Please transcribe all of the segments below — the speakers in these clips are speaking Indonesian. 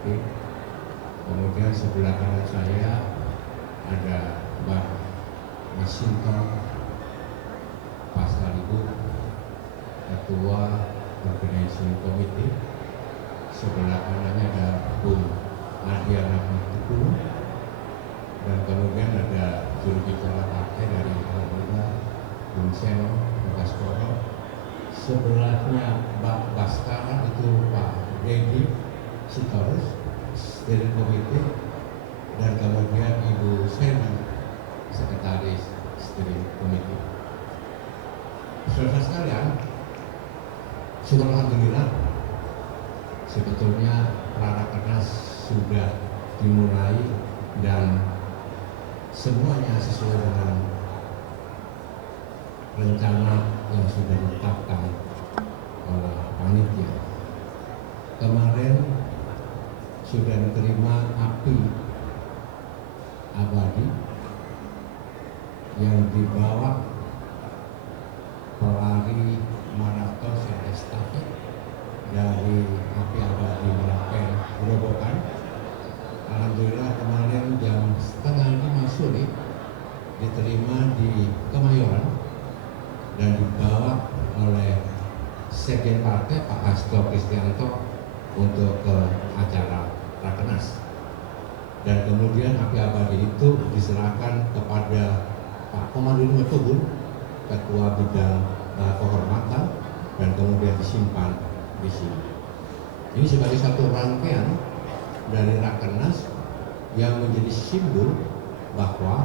Komite. Kemudian sebelah kanan saya ada Mbak Masinton Pasaribu, Ketua Organizing Komite. Sebelah kanannya ada Bung Nadia Rahmatullah, dan kemudian ada juru bicara partai dari Alhamdulillah, Bung Seno Baskoro. Sebelahnya Mbak Baskara itu Pak Dedi Sitorus dari komite, dan kemudian Ibu Seni sekretaris steering komite. Saudara sekalian, syukur alhamdulillah sebetulnya Rakernas sudah dimulai dan semuanya sesuai dengan rencana yang sudah ditetapkan oleh panitia. Kemarin sudah diterima api abadi yang dibawa pelari maraton estafet dari api abadi Merapen Gerobokan. Alhamdulillah kemarin jam 4:30 sore diterima di Kemayoran dan dibawa oleh Sekjen Partai Pak Hasto Kristianto untuk ke acara Rakernas. Dan kemudian api abadi itu diserahkan kepada Pak Komarudin Watubun, Ketua Bidang Kehormatan, dan kemudian disimpan di sini. Ini sebagai satu rangkaian dari Rakernas yang menjadi simbol bahwa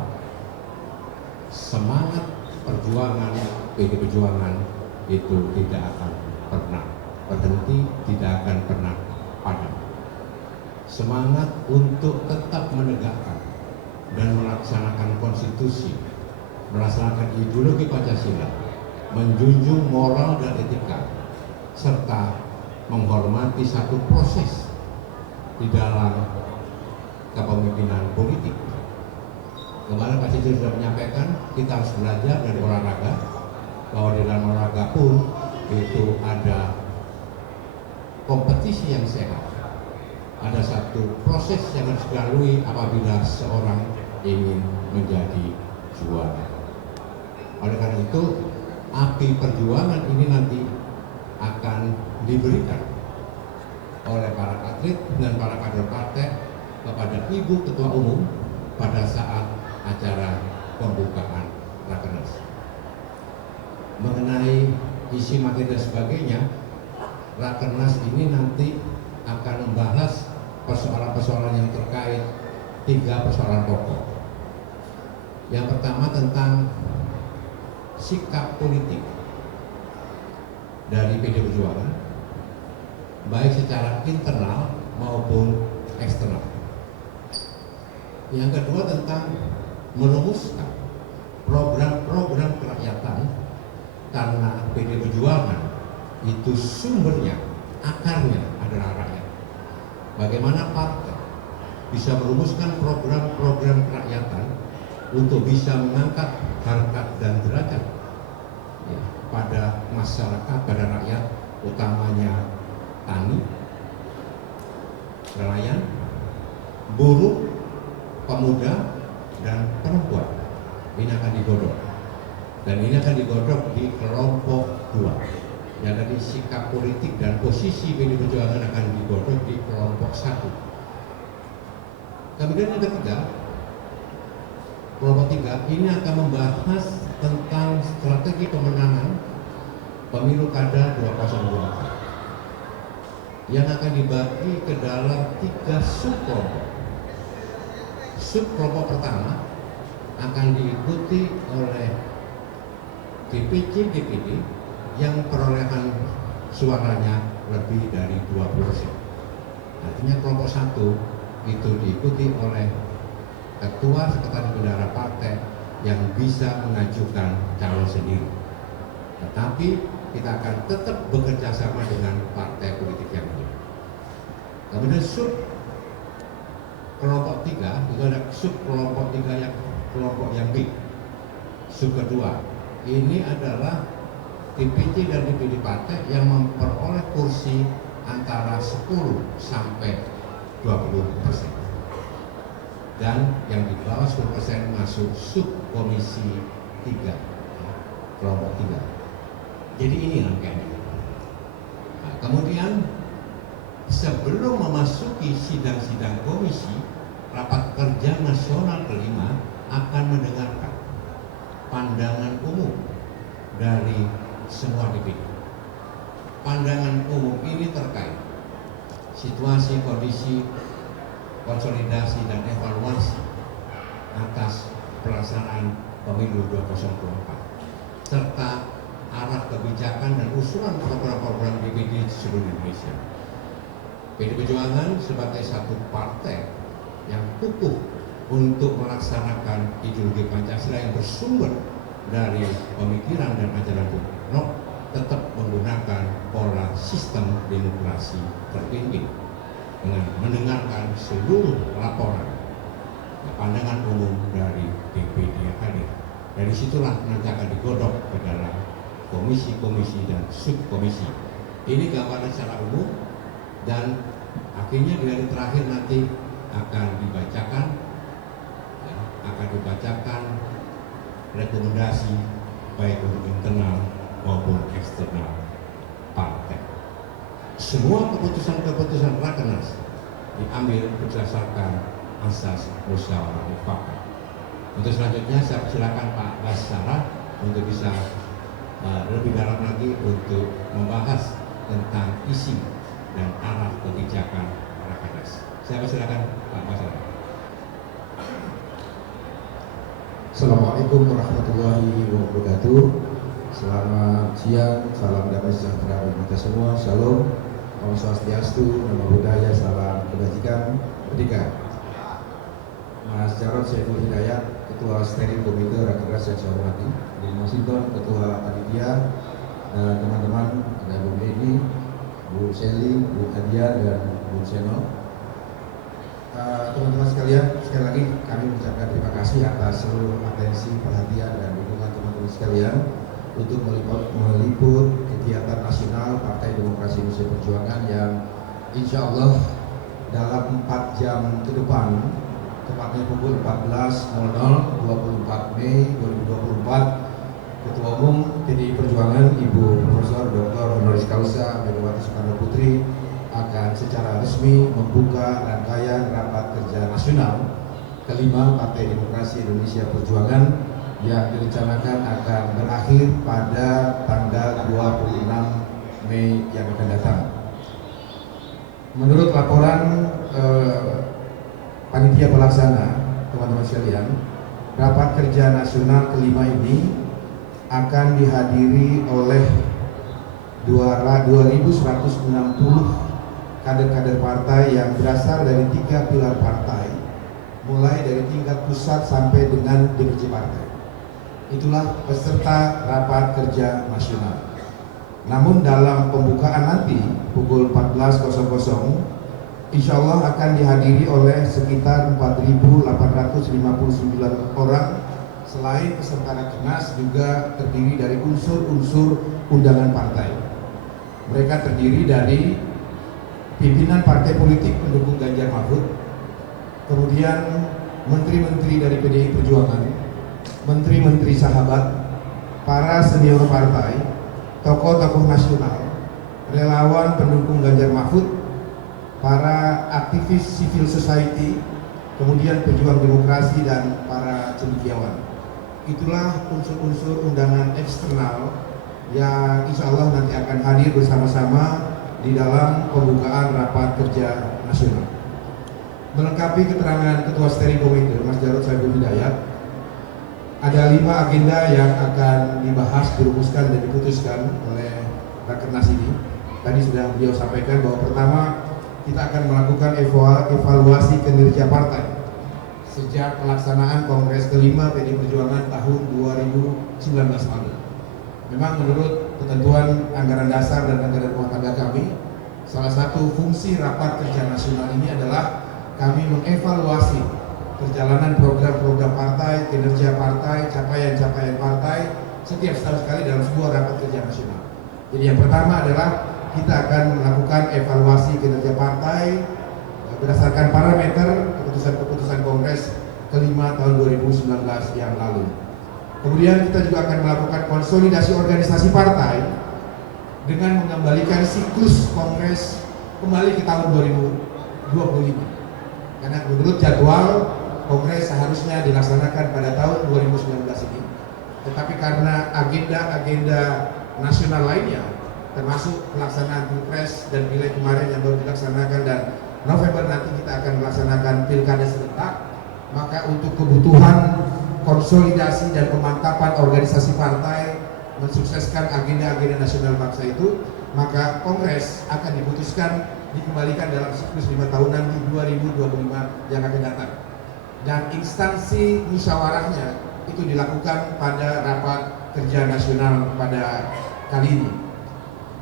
semangat perjuangan PD Perjuangan itu tidak akan pernah berhenti, tidak akan pernah padam. Semangat untuk tetap menegakkan dan melaksanakan konstitusi, melaksanakan ideologi Pancasila, menjunjung moral dan etika, serta menghormati satu proses di dalam kepemimpinan politik. Kemarin Pak Cicil sudah menyampaikan kita harus belajar dari olahraga, bahwa di dalam olahraga pun itu ada kompetisi yang sehat, ada satu proses yang harus dilalui apabila seorang ingin menjadi juara. Oleh karena itu, api perjuangan ini nanti akan diberikan oleh para atlet dan para kader partai kepada Ibu Ketua Umum pada saat acara pembukaan Rakernas. Mengenai isi materi dan sebagainya, Rakernas ini nanti akan membahas persoalan-persoalan yang terkait 3 persoalan pokok. Yang pertama tentang sikap politik dari PD Perjuangan, baik secara internal maupun eksternal. Yang kedua tentang merumuskan program-program kerakyatan, karena PD Perjuangan itu sumbernya, akarnya adalah rakyat. Bagaimana partai bisa merumuskan program-program kerakyatan untuk bisa mengangkat harkat dan derajat ya, pada masyarakat, pada rakyat, utamanya tani, nelayan, buruh, pemuda, dan perempuan. Ini akan digodok, dan ini akan digodok di kelompok 2. Yang tadi sikap politik dan posisi PD Perjuangan akan digodok di kelompok 1. Kemudian yang ketiga, kelompok 3 ini akan membahas tentang strategi pemenangan pemilu kada 2024 yang akan dibagi ke dalam 3 subkelompok. Subkelompok pertama akan diikuti oleh DPC-DPD yang perolehan suaranya lebih dari 20%. Artinya kelompok 1 itu diikuti oleh ketua sekretaris bendahara partai yang bisa mengajukan calon sendiri. Tetapi kita akan tetap bekerja sama dengan partai politik yang lain. Kemudian sub kelompok 3 itu ada sub kelompok 3 yang kelompok yang B. Sub kedua ini adalah DPC dan DPD partai yang memperoleh kursi antara 10 sampai 20%. Dan yang di bawah 10% masuk subkomisi 3, kelompok 3. Jadi ini rangkaiannya. Nah, kemudian sebelum memasuki sidang-sidang komisi, rapat kerja nasional kelima akan mendengarkan pandangan umum dari semua DPD. Pandangan umum ini terkait situasi, kondisi, konsolidasi dan evaluasi atas pelaksanaan pemilu 2024 serta arah kebijakan dan usulan program-program DPD di seluruh Indonesia. PD Perjuangan sebagai satu partai yang kukuh untuk melaksanakan ideologi Pancasila yang bersumber dari pemikiran dan ajaran Bung Karno tetap menggunakan pola sistem demokrasi terpimpin dengan mendengarkan seluruh laporan pandangan umum dari DPD yang hadir. Dari situlah nanti akan digodok ke dalam komisi-komisi dan subkomisi. Ini gambaran secara umum, dan akhirnya di hari terakhir nanti akan dibacakan rekomendasi baik untuk internal maupun eksternal partai. Semua keputusan-keputusan Rakernas diambil berdasarkan asas musyawarah mufakat. Untuk selanjutnya saya silakan Pak Basara untuk bisa lebih dalam lagi untuk membahas tentang isi dan arah kebijakan Rakernas. Saya persilakan Pak Basara. Assalamualaikum warahmatullahi wabarakatuh. Selamat siang, salam damai sejahtera bagi kita semua. Shalom, Om Swastiastu, Namo Buddhaya, salam kebajikan, merdeka. Mas Jarod Saiful Hidayat, Ketua Steering Komite Rakernas yang saya hormati, di Masinton, Ketua Panitia, dan teman-teman, ada Bu Medi, Bu Seli, Bu Adian, dan Bu Seno. Teman-teman sekalian, sekali lagi kami mengucapkan terima kasih atas seluruh atensi, perhatian, dan dukungan teman-teman sekalian untuk meliput kegiatan nasional Partai Demokrasi Indonesia Perjuangan yang insya Allah dalam 4 jam ke depan, tepatnya pukul 14.00 24 Mei 2024, Ketua Umum PDI Perjuangan Ibu Profesor Dr. Honoris Causa Megawati Soekarno Putri akan secara resmi membuka rangkaian rapat kerja nasional kelima Partai Demokrasi Indonesia Perjuangan yang direncanakan akan berakhir pada tanggal 26 Mei yang akan datang. Menurut laporan panitia pelaksana, teman-teman sekalian, rapat kerja nasional kelima ini akan dihadiri oleh 2.160 kader-kader partai yang berasal dari 3 pilar partai, mulai dari tingkat pusat sampai dengan DPC partai. Itulah peserta rapat kerja nasional. Namun dalam pembukaan nanti pukul 14.00, insya Allah akan dihadiri oleh sekitar 4.859 orang. Selain peserta Rakernas juga terdiri dari unsur-unsur undangan partai. Mereka terdiri dari pimpinan partai politik pendukung Ganjar Mahfud, kemudian menteri-menteri dari PDI Perjuangan, menteri-menteri sahabat, para senior partai, tokoh-tokoh nasional, relawan pendukung Ganjar Mahfud, para aktivis civil society, kemudian pejuang demokrasi, dan para cendekiawan. Itulah unsur-unsur undangan eksternal yang insya Allah nanti akan hadir bersama-sama di dalam pembukaan rapat kerja nasional. Melengkapi keterangan Ketua Steering Komite Mas Jarod Saiful Hidayat, ada 5 agenda yang akan dibahas, dirumuskan, dan diputuskan oleh Rakernas ini. Tadi sudah beliau sampaikan bahwa pertama kita akan melakukan evaluasi kinerja partai sejak pelaksanaan Kongres kelima PDI Perjuangan tahun 2019 lalu. Memang menurut ketentuan anggaran dasar dan anggaran rumah tangga kami, salah satu fungsi rapat kerja nasional ini adalah kami mengevaluasi perjalanan program-program partai, kinerja partai, capaian-capaian partai setiap setahun sekali dalam sebuah rapat kerja nasional. Jadi yang pertama adalah kita akan melakukan evaluasi kinerja partai berdasarkan yang lalu. Kemudian kita juga akan melakukan konsolidasi organisasi partai dengan mengembalikan siklus kongres kembali ke tahun 2025. Karena menurut jadwal kongres seharusnya dilaksanakan pada tahun 2019 ini. Tetapi karena agenda-agenda nasional lainnya, termasuk pelaksanaan Pilpres dan Pileg kemarin yang baru dilaksanakan, dan November nanti kita akan melaksanakan pilkada serentak, maka untuk kebutuhan konsolidasi dan pemantapan organisasi partai mensukseskan agenda-agenda nasional bangsa itu, maka kongres akan diputuskan dikembalikan dalam siklus 5 tahunan di 2025 yang akan datang. Dan instansi musyawarahnya itu dilakukan pada rapat kerja nasional pada kali ini.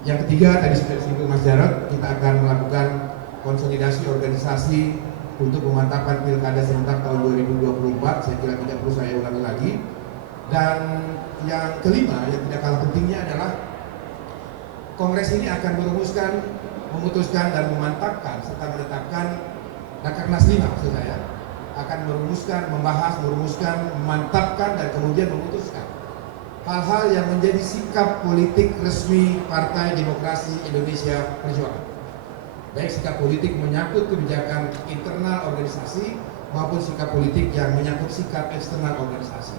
Yang ketiga, tadi sudah disinggung Mas Jarod, kita akan melakukan konsolidasi organisasi untuk pemantapan pilkada serentak tahun 2024. Saya kira tidak perlu saya ulangi lagi. Dan yang kelima, yang tidak kalah pentingnya adalah kongres ini akan memutuskan dan memantapkan serta menetapkan Rakernas 5, maksud saya, akan membahas, memantapkan dan kemudian memutuskan hal-hal yang menjadi sikap politik resmi Partai Demokrasi Indonesia Perjuangan. Baik sikap politik menyangkut kebijakan internal organisasi maupun sikap politik yang menyangkut sikap eksternal organisasi.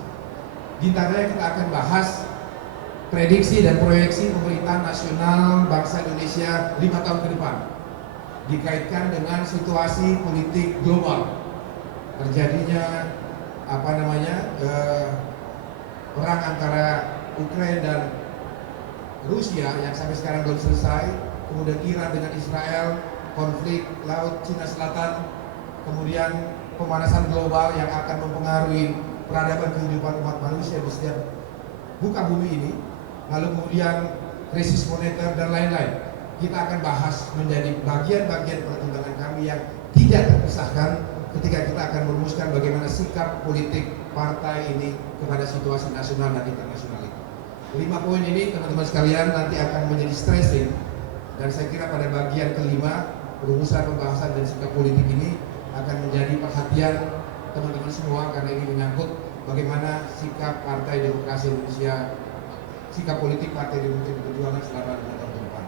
Di antaranya kita akan bahas prediksi dan proyeksi pemerintahan nasional bangsa Indonesia 5 tahun ke depan, dikaitkan dengan situasi politik global, terjadinya perang antara Ukraina dan Rusia yang sampai sekarang belum selesai, kemudian Iran dengan Israel, konflik laut Cina Selatan, kemudian pemanasan global yang akan mempengaruhi peradaban kehidupan umat manusia di setiap muka bumi ini, lalu kemudian krisis moneter dan lain-lain. Kita akan bahas menjadi bagian-bagian pertimbangan kami yang tidak terpisahkan ketika kita akan merumuskan bagaimana sikap politik partai ini kepada situasi nasional dan internasional itu. 5 poin ini teman-teman sekalian nanti akan menjadi stressing, dan saya kira pada bagian kelima, perumusan pembahasan dan sikap politik ini akan menjadi perhatian teman-teman semua, karena ini menyangkut bagaimana sikap Partai Demokrasi Indonesia, sikap politik Partai Demokrasi Perjuangan selama 5 tahun ke depan.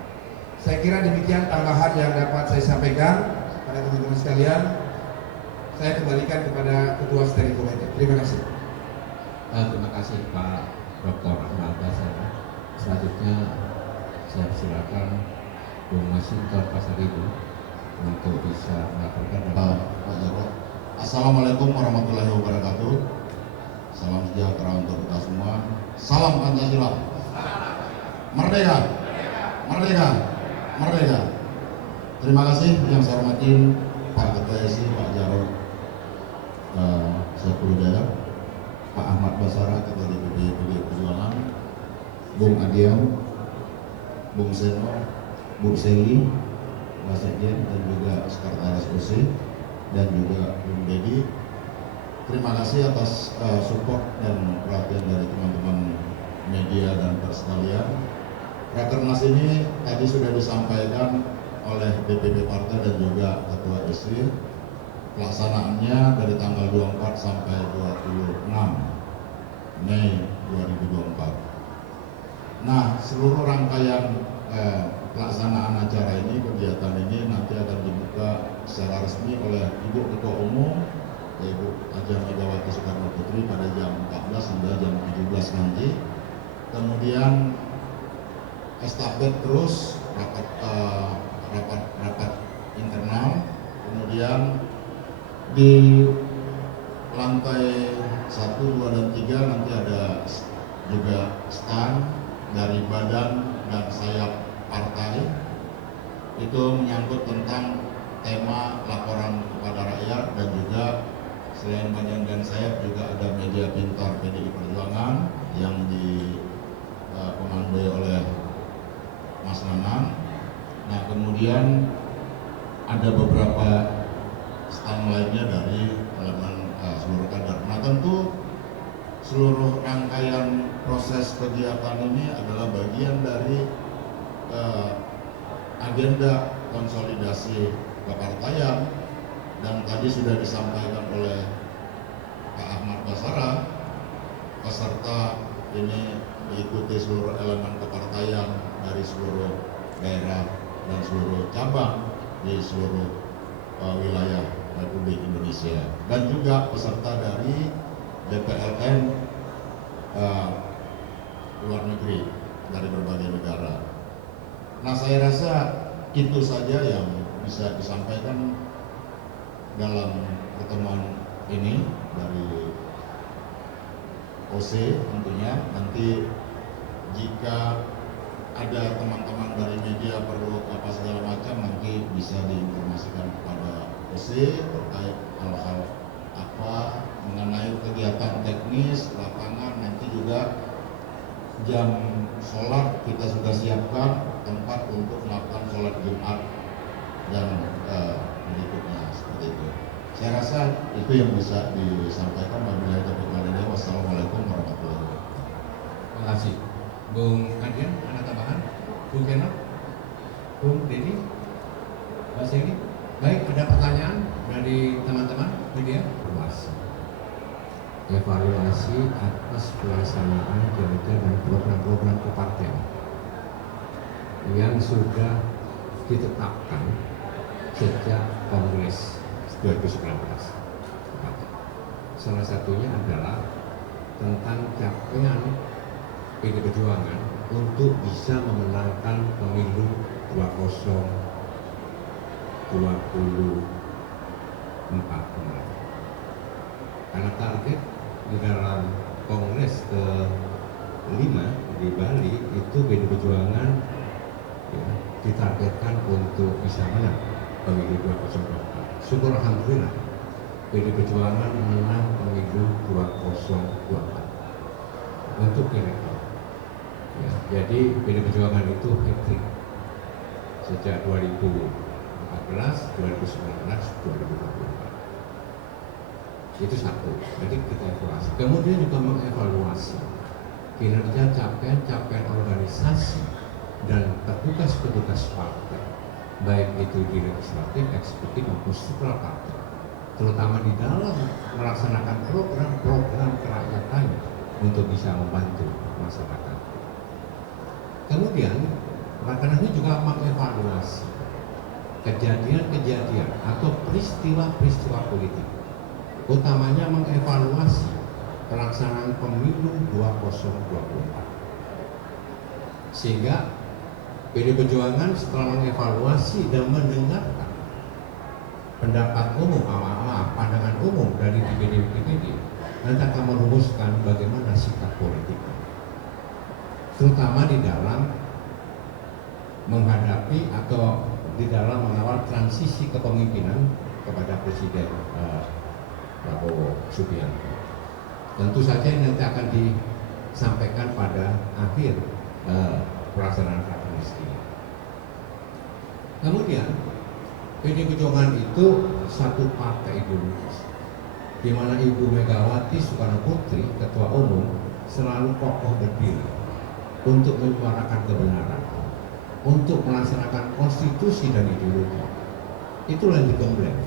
Saya kira demikian tambahan yang dapat saya sampaikan pada teman-teman sekalian. Saya kembalikan kepada Ketua Steering Committee. Terima kasih. Terima kasih Pak Dr. Ahmad Basara. Selanjutnya saya silakan Bung Masinton Pasaribu untuk bisa melaporkan. Pak Jarod. Assalamualaikum warahmatullahi wabarakatuh. Salam sejahtera untuk kita semua. Salam Pancasila. Merdeka. Merdeka. Merdeka. Terima kasih yang saya hormati Pak Ketua SI, Pak Jarod Saiful-Hidayat, Pak Ahmad Basara, Ketua DPP PDI Perjuangan, Bung Adiam, Bung Seno, Bung Seli, Pak Sekjen, dan juga Sekretaris OC, dan juga Bung Dedi. Terima kasih atas support dan perhatian dari teman-teman media dan pers sekalian. Rakernas ini tadi sudah disampaikan oleh DPP Partai dan juga Ketua SI. Pelaksanaannya dari tanggal 24 sampai 26 Mei 2024. Nah, seluruh rangkaian pelaksanaan acara ini, kegiatan ini nanti akan dibuka secara resmi oleh Ibu Ketua Umum, yaitu Haji Megawati Soekarno Putri pada jam 14 hingga jam 17 nanti. Kemudian estafet terus rapat internal. Kemudian di lantai 1, 2, dan 3 nanti ada juga stand dari badan dan sayap partai. Itu menyangkut tentang tema laporan kepada rakyat, dan juga selain badan dan sayap juga ada media pintar PDI Perjuangan yang dikomandoi oleh Mas Nanang. Nah, kemudian ada beberapa stand lainnya dari elemen seluruh kader. Nah, tentu seluruh rangkaian proses kegiatan ini adalah bagian dari agenda konsolidasi kepartaian, dan tadi sudah disampaikan oleh Pak Ahmad Basara peserta ini mengikuti seluruh elemen kepartaian dari seluruh daerah dan seluruh cabang di seluruh wilayah Republik Indonesia, dan juga peserta dari DPLN luar negeri dari berbagai negara. Nah, saya rasa itu saja yang bisa disampaikan dalam pertemuan ini dari OC. Tentunya nanti jika ada teman-teman dari media perlu apa segala macam, nanti bisa diinformasikan kepada OC terkait hal-hal apa mengenai kegiatan teknis lapangan. Nanti juga jam sholat kita sudah siapkan tempat untuk melakukan sholat Jumat dan berikutnya seperti itu. Saya rasa itu yang bisa disampaikan. Wabillahi taufiq wal hidayah. Wassalamualaikum warahmatullahi wabarakatuh. Terima kasih. Bung Adian, ada tambahan? Bung Keno? Bung Dedi? Mas Eli? Baik, ada pertanyaan dari teman-teman media? Evaluasi atas pelaksanaan kinerja dan program-program kepartian yang sudah ditetapkan sejak Kongres 2019. Salah satunya adalah tentang capaian PD Perjuangan untuk bisa memenangkan pemilu 2024 kemarin. Karena target di dalam Kongres ke-5 di Bali itu PD Perjuangan ya, ditargetkan untuk bisa menang pemilu 2024. Syukur alhamdulillah PD Perjuangan menang pemilu 2024 untuk direktur. Ya, jadi PD Perjuangan itu hat-trick sejak 2014, 2019, 2024. Itu satu, jadi kita evaluasi. Kemudian juga mengevaluasi kinerja capaian organisasi dan petugas-petugas partai, baik itu di legislatif, eksekutif maupun struktural partai, terutama di dalam melaksanakan program-program kerakyatan untuk bisa membantu masyarakat. Kemudian, Rakernas ini juga mengevaluasi kejadian-kejadian atau peristiwa-peristiwa politik, utamanya mengevaluasi pelaksanaan pemilu 2024. Sehingga PD Perjuangan setelah mengevaluasi dan mendengarkan pendapat umum, pandangan umum dari DPD, nanti akan merumuskan bagaimana sikap politik, terutama di dalam menghadapi atau di dalam mengawal transisi kepemimpinan kepada Presiden Prabowo Subianto. Tentu saja ini nanti akan disampaikan pada akhir pelaksanaan Rakernas ini. Kemudian PD Perjuangan itu satu partai ideologis, di mana Ibu Megawati Soekarno Putri, Ketua Umum, selalu kokoh berdiri untuk menyuarakan kebenaran, untuk melaksanakan konstitusi dan ideologi. Itulah yang digembleng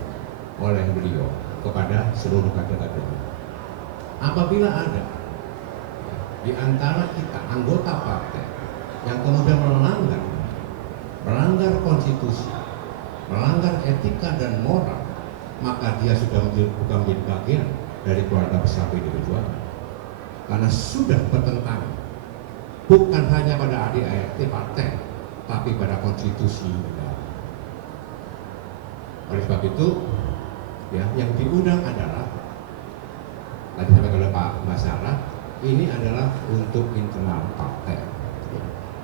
oleh beliau kepada seluruh kader-kadernya. Apabila ada di antara kita anggota partai yang kemudian melanggar konstitusi, melanggar etika dan moral, maka dia sudah bukan menjadi bagian dari keluarga besar PD Perjuangan, karena sudah bertentangan bukan hanya pada ADART partai, tapi pada konstitusi negara. Oleh sebab itu, ya, yang diundang adalah tadi sampaikan oleh Pak Basara, ini adalah untuk internal partai.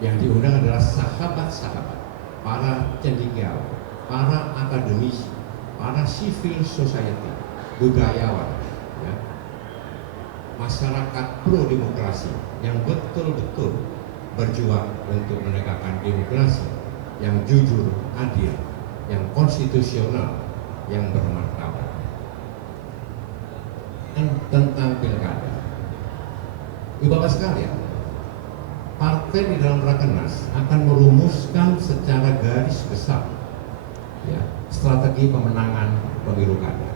Yang diundang adalah sahabat-sahabat, para cendekiawan, para akademisi, para civil society, budayawan, ya, masyarakat pro demokrasi yang betul-betul berjuang untuk menegakkan demokrasi yang jujur, adil, yang konstitusional, yang bermartabat. Tentang pilkada, Ibu Bapak sekalian, partai di dalam Rakernas akan merumuskan secara garis besar, ya, strategi pemenangan pemilu kada.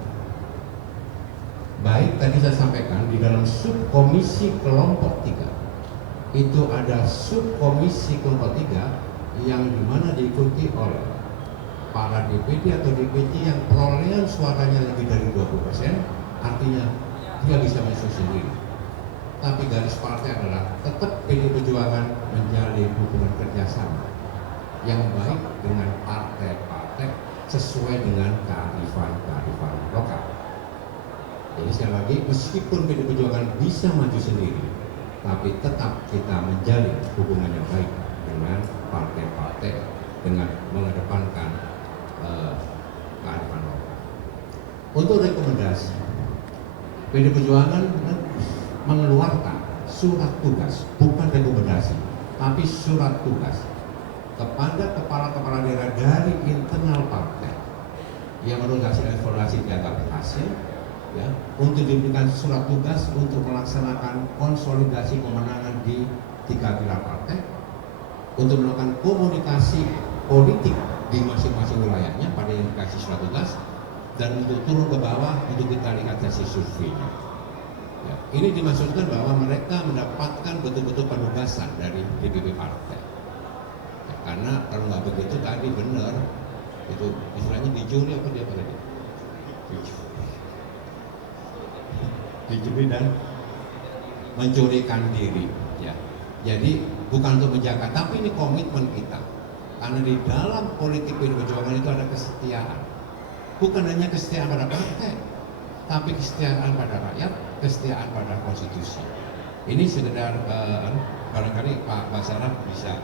Baik tadi saya sampaikan di dalam subkomisi kelompok 3 itu ada subkomisi kelompok 3 yang dimana diikuti oleh para DPD atau DPC yang perolehan suaranya lebih dari 20%, artinya dia bisa masuk sendiri. Tapi garis partai adalah tetap PDI Perjuangan menjalin hubungan kerjasama yang baik dengan partai-partai sesuai dengan kearifan lokal. Jadi sekali lagi, meskipun PDI Perjuangan bisa maju sendiri, tapi tetap kita menjalin hubungan yang baik dengan partai-partai dengan mengedepankan kearifan lokal. Untuk rekomendasi, PDI Perjuangan mengeluarkan surat tugas, bukan rekomendasi, tapi surat tugas kepada kepala-kepala daerah dari internal partai yang menurut hasil evaluasi dianggap berhasil, ya, untuk diberikan surat tugas untuk melaksanakan konsolidasi pemenangan di 3 pilar partai, untuk melakukan komunikasi politik di masing-masing wilayahnya pada yang dikasih surat tugas, dan untuk turun ke bawah untuk kita lihat hasil surveinya. Ya, ini dimaksudkan bahwa mereka mendapatkan betul-betul penugasan dari DPP partai. Ya, karena kalau nggak begitu tadi benar itu istilahnya dicuri apa dia tadi? Dicuri dan mencurikan diri. Ya, jadi bukan untuk menjaga, tapi ini komitmen kita. Karena di dalam politik PDI Perjuangan itu ada kesetiaan. Bukan hanya kesetiaan pada partai, tapi kesetiaan pada rakyat, kesetiaan pada konstitusi. Ini sekedar barangkali Pak Basarah bisa